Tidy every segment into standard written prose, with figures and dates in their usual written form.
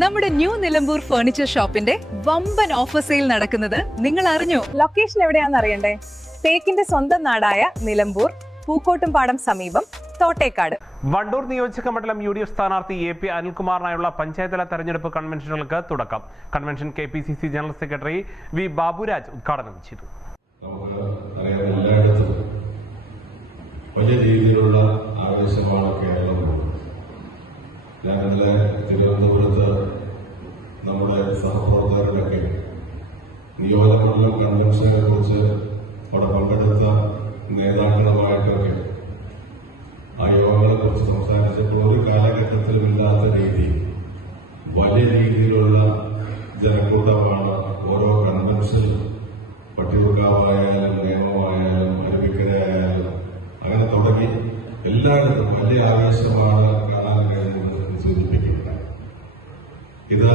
നമ്മുടെ new Nilambur furniture ഷോപ്പിന്റെ വമ്പൻ ഓഫർ സെയിൽ നടക്കുന്നത് നിങ്ങൾ അറിഞ്ഞോ? ലൊക്കേഷൻ എവിടെയാണെന്ന് അറിയണ്ടേ? തേക്കിന്റെ സ്വന്തം നാടായ നിലമ്പൂർ, പൂക്കോട്ടുംപാടം സമീപം, തോട്ടേക്കാട്. വണ്ടൂർ നിയോജക മണ്ഡലം UDF സ്ഥാനാർത്ഥി AP അനിൽകുമാറിനായുള്ള പഞ്ചായത്തല തെരഞ്ഞെടുപ്പ് കൺവെൻഷനുകൾക്ക് തുടക്കം. Convention KPCC general secretary V Baburaj ഉദ്ഘാടനം ചെയ്തു. വലിയ രീതിയിലുള്ള ആവേശമാണ് കേരളത്തിലുള്ളത്. ഞാൻ ഇന്നലെ തിരുവനന്തപുരത്ത് നമ്മുടെ സഹപ്രവർത്തകരുടെയൊക്കെ നിയോജകമണ്ഡലം കൺവെൻഷനെ കുറിച്ച് അവിടെ പങ്കെടുത്ത നേതാക്കളുമായിട്ടൊക്കെ ആ യോഗങ്ങളെ കുറിച്ച് സംസാരിച്ചപ്പോൾ ഒരു കാലഘട്ടത്തിലും ഇല്ലാത്ത രീതിയിൽ വലിയ രീതിയിലുള്ള ജനക്കൂട്ടമാണ് ഓരോ കൺവെൻഷനിലും. പട്ടികക്കാവായാലും നിയമമായാലും അരുവിക്കരയായാലും അങ്ങനെ തുടങ്ങി എല്ലായിടത്തും വലിയ ആവേശമാണ് കാണാൻ കഴിയുന്നത് സൂചിപ്പിക്കുകയുണ്ടായി. ഇത്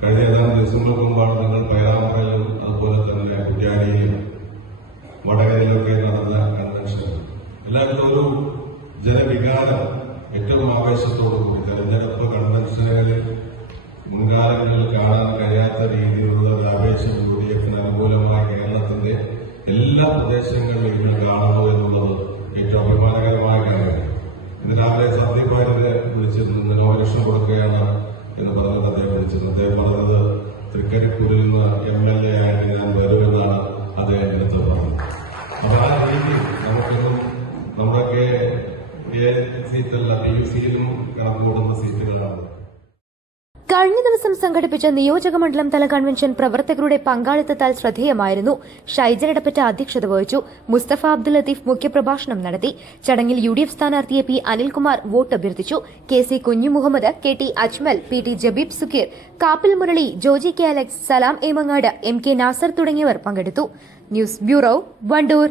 കഴിഞ്ഞ ഏതാനും ദിവസങ്ങൾക്ക് മുമ്പാണ് നിങ്ങൾ പൈറാമറയിലും അതുപോലെ തന്നെ കുറ്റ്യാടിയിലും വടകരയിലൊക്കെ നടന്ന കൺവെൻഷൻ. എല്ലായിടത്തും ഒരു ജനവികാരം ഏറ്റവും ആവേശത്തോടുകൂടി തെരഞ്ഞെടുപ്പ് കൺവെൻഷനുകളിൽ മുൻകാലങ്ങളിൽ കാണാൻ കഴിയാത്ത രീതിയിലുള്ള ഒരു ആവേശം UDFന് അനുകൂലമായ കേരളത്തിന്റെ എല്ലാ പ്രദേശങ്ങളിലും ഇന്ന് കാണുന്നു എന്നുള്ളത് ഏറ്റവും അഭിമാനകരമായ കാര്യമാണ്. ഇന്ന് രാവിലെ സന്ദീപ് വാര്യരെ വിളിച്ചിരുന്നു, നോമിനേഷൻ കൊടുക്കുകയാണ് എന്ന് പറഞ്ഞത് അദ്ദേഹം വിളിച്ചിരുന്നു. അദ്ദേഹം പറഞ്ഞത് തൃക്കരിപ്പൂരിൽ നിന്ന് MLA ആയിട്ട് ഞാൻ വരുമെന്നാണ് അദ്ദേഹം എടുത്ത് പറഞ്ഞത്. അപ്പൊ ആ രീതി നമുക്കൊന്നും നമ്മുടെയൊക്കെ സീറ്റല്ല, PUCയിലും കടന്നുകൂടുന്ന സീറ്റുകളാണ്. കഴിഞ്ഞ ദിവസം സംഘടിപ്പിച്ച നിയോജകമണ്ഡലം തല കൺവെൻഷൻ പ്രവർത്തകരുടെ പങ്കാളിത്തത്താൽ ശ്രദ്ധേയമായിരുന്നു. ഷൈജൽ എടപ്പറ്റ അധ്യക്ഷത വഹിച്ചു. മുസ്തഫ അബ്ദുൽ ലത്തീഫ് മുഖ്യപ്രഭാഷണം നടത്തി. ചടങ്ങിൽ UDF സ്ഥാനാർത്ഥി AP അനിൽകുമാർ വോട്ട് അഭ്യർത്ഥിച്ചു. KC Kunjumuhammad, KT Ajmal, PT Jabeeb Sukkeer, Kappil Murali, Joji K. Alex, Salam Emangad, MK Nasar തുടങ്ങിയവർ പങ്കെടുത്തു. News bureau, Wandoor.